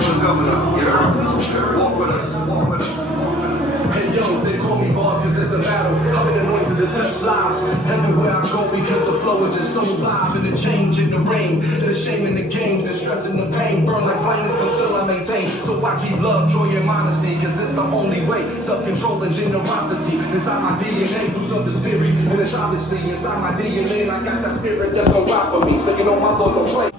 the governor. Yeah. Walk with us. Walk with us. Hey yo, they call me boss cause it's a battle. I've been anointed to touch lives everywhere I go because the flow is just so live. And the change in the rain, the shame in the games, the stress and the pain burn like flames, but still I maintain. So I keep love, joy, and modesty cause it's the only way. Self-control and generosity inside my DNA, fruits of the spirit. And it's obviously inside my DNA, and I got that spirit that's gonna rock for me. Sticking on my balls on play.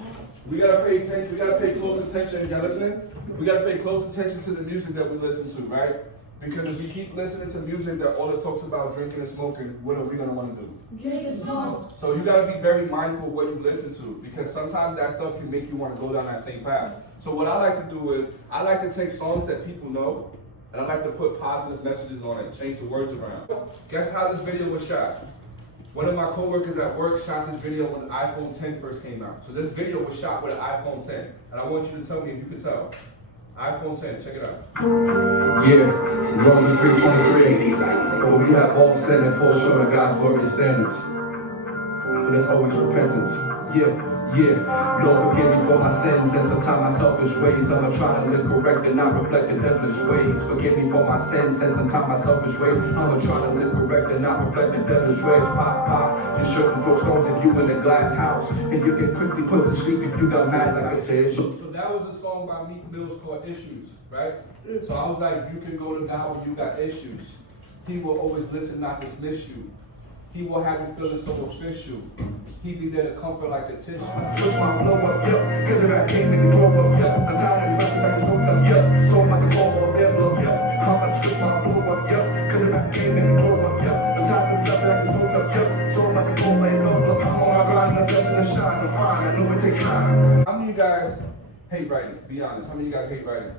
We gotta pay close attention. Y'all listening? We gotta pay close attention to the music that we listen to, right? Because if we keep listening to music that all it talks about drinking and smoking, what are we gonna want to do? Drink and smoke. So you gotta be very mindful of what you listen to, because sometimes that stuff can make you want to go down that same path. So what I like to do is, I like to take songs that people know, and I like to put positive messages on it, change the words around. Guess how this video was shot? One of my coworkers at work shot this video when the iPhone 10 first came out. So this video was shot with an iPhone 10, and I want you to tell me if you can tell. iPhone 10, check it out. Yeah, Romans 3:23. For we have all sinned and fall short of God's glorious standards. But there's always repentance. Lord, forgive me for my sins and sometimes my selfish ways. I'ma try to live correct and not reflect the devilish ways. Forgive me for my sins and sometimes my selfish ways. I'ma try to live correct and not reflect the devilish ways. Pop, pop, you shouldn't throw stones if you in a glass house. And you can quickly put to sleep if you got mad like a tissue. So that was a song by Meek Mills called Issues, right? So I was like, you can go to God when you got issues. He will always listen, not dismiss you. He will have you feeling so official. He be there to comfort like a tissue. Switch my flow up, yeah. Cause the rap game and the grow up, yeah. I'm tired of rapping like a soul up, yeah. So like a call of devil, yeah. I'm about to switch my flow up, yeah. Cause the rap game and the grow up, yeah. I'm tired of rapping like a soul up, yeah. So like a call of devil, I'm on my grind, I'm blessing and shine, I'm fine. I know it takes time. How many of you guys hate writing? Be honest. How many of you guys hate writing?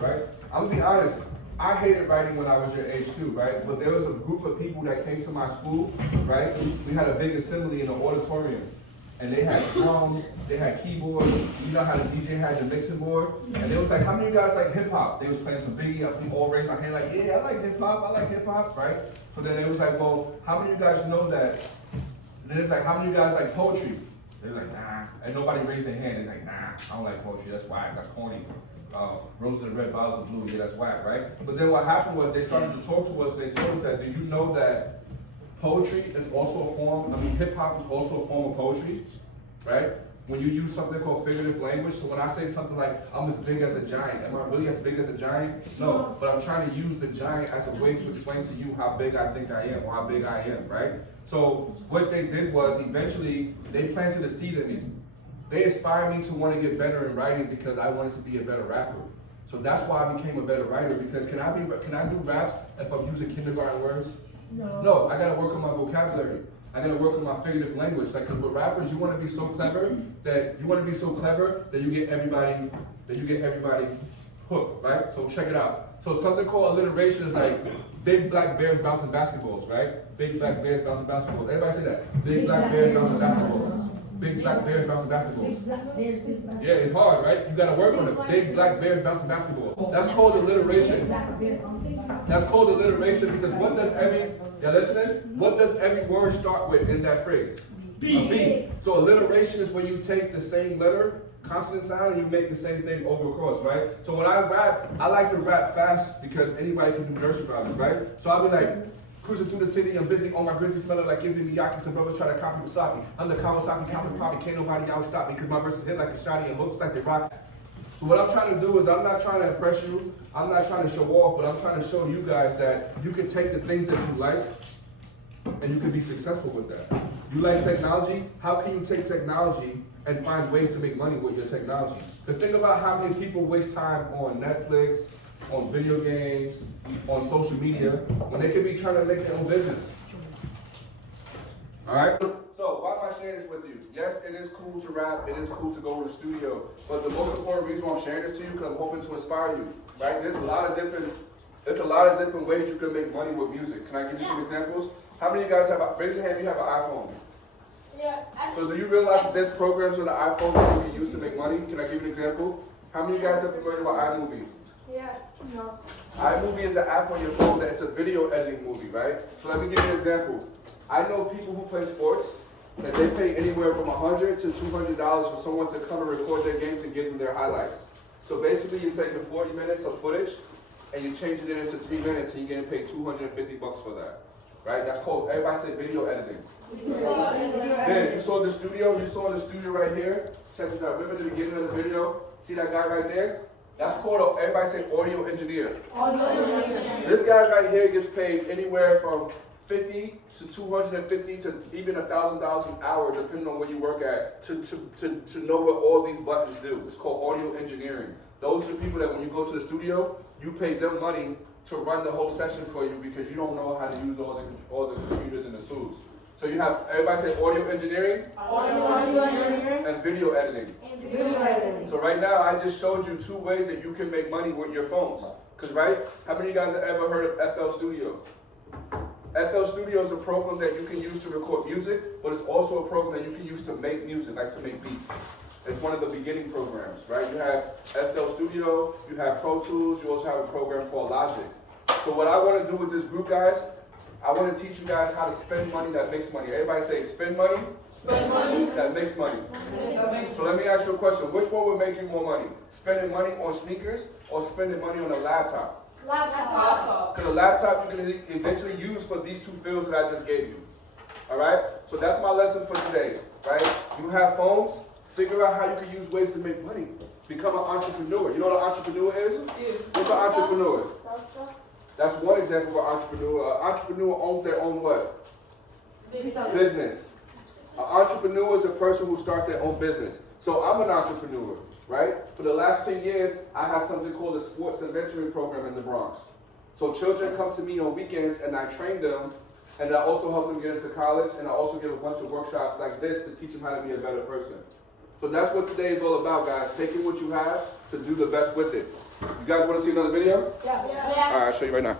Right? I'm gonna be honest. I hated writing when I was your age too, right? But there was a group of people that came to my school, right? We had a big assembly in the auditorium. And they had drums, they had keyboards, you know how the DJ had the mixing board? And they was like, how many of you guys like hip hop? They was playing some Biggie, from all race. I had like, yeah, I like hip hop, right? So then they was like, well, how many of you guys know that? And then it's like, how many of you guys like poetry? They was like, nah. And nobody raised their hand. It's like, nah, I don't like poetry, that's whack, that's corny. Roses and red, violets of blue, yeah, that's whack, right? But then what happened was they started to talk to us and they told us that, do you know that poetry is also a form, hip hop is also a form of poetry, right? When you use something called figurative language, so when I say something like, I'm as big as a giant, am I really as big as a giant? No, but I'm trying to use the giant as a way to explain to you how big I think I am, or how big I am, right? So what they did was, eventually, they planted a seed in me. They inspired me to want to get better in writing because I wanted to be a better rapper. So that's why I became a better writer, because can I do raps if I'm using kindergarten words? No, I gotta work on my vocabulary. I gotta work on my figurative language. Like, cause with rappers, you wanna be so clever that you get everybody hooked, right? So check it out. So something called alliteration is like big black bears bouncing basketballs, right? Big black bears bouncing basketballs. Everybody say that. Big black bears bouncing basketballs. Big black bears bouncing basketballs. Yeah, it's hard, right? You gotta work on it. Big black bears bouncing basketballs. That's called alliteration. That's called alliteration because what does every word start with in that phrase? A B. So alliteration is when you take the same letter, consonant sound, and you make the same thing over across, right? So when I rap, I like to rap fast because anybody can do nursery rhymes, right? So I'll be like, cruising through the city, I'm busy on my grizzly, smelling like Izzy Miyake. Some brothers try to copy Wasabi. I'm the Kawasaki counter poppy, can't nobody out stop me, because my verses hit like a shotty and hooks like they rock. So what I'm trying to do is, I'm not trying to impress you, I'm not trying to show off, but I'm trying to show you guys that you can take the things that you like, and you can be successful with that. You like technology? How can you take technology and find ways to make money with your technology? Because think about how many people waste time on Netflix, on video games, on social media, when they could be trying to make their own business. All right? So why am I sharing this with you? Yes, it is cool to rap, it is cool to go to the studio, but the most important reason why I'm sharing this to you is because I'm hoping to inspire you, right? There's a lot of different ways you can make money with music. Can I give you some examples? How many of you guys raise your hand if you have an iPhone? Yeah. So do you realize that there's programs on the iPhone that you can use to make money? Can I give you an example? How many of you guys are familiar with iMovie? Yeah. No. iMovie is an app on your phone that it's a video editing movie, right? So let me give you an example. I know people who play sports that they pay anywhere from $100 to $200 for someone to come and record their games and give them their highlights. So basically you're taking 40 minutes of footage and you're changing it into 3 minutes and you're getting paid $250 for that. Right? That's called, everybody say video editing. Then you saw the studio right here. Check this out. Remember the beginning of the video? See that guy right there? That's called, everybody say audio engineer. This guy right here gets paid anywhere from $50 to $250 to even $1,000 an hour, depending on where you work at, to know what all these buttons do. It's called audio engineering. Those are the people that when you go to the studio, you pay them money to run the whole session for you because you don't know how to use all the computers and the tools. So you have, everybody say audio engineering, and video editing. So right now, I just showed you 2 ways that you can make money with your phones. Because right, how many of you guys have ever heard of FL Studio? FL Studio is a program that you can use to record music, but it's also a program that you can use to make music, like to make beats. It's one of the beginning programs, right? You have FL Studio, you have Pro Tools, you also have a program called Logic. So what I want to do with this group, guys, I want to teach you guys how to spend money that makes money. Everybody say, spend money, that makes money. So let me ask you a question. Which one would make you more money? Spending money on sneakers or spending money on a laptop? Laptop. Because a laptop you can eventually use for these 2 fields that I just gave you. All right? So that's my lesson for today, right? You have phones. Figure out how you can use ways to make money. Become an entrepreneur. You know what an entrepreneur is? What's an entrepreneur? That's one example of an entrepreneur. An entrepreneur owns their own what? Business. An entrepreneur is a person who starts their own business. So I'm an entrepreneur, right? For the last 10 years, I have something called a sports and mentoring program in the Bronx. So children come to me on weekends and I train them, and I also help them get into college, and I also give a bunch of workshops like this to teach them how to be a better person. So that's what today is all about, guys. Taking what you have to do the best with it. You guys want to see another video? Yeah. All right, I'll show you right now.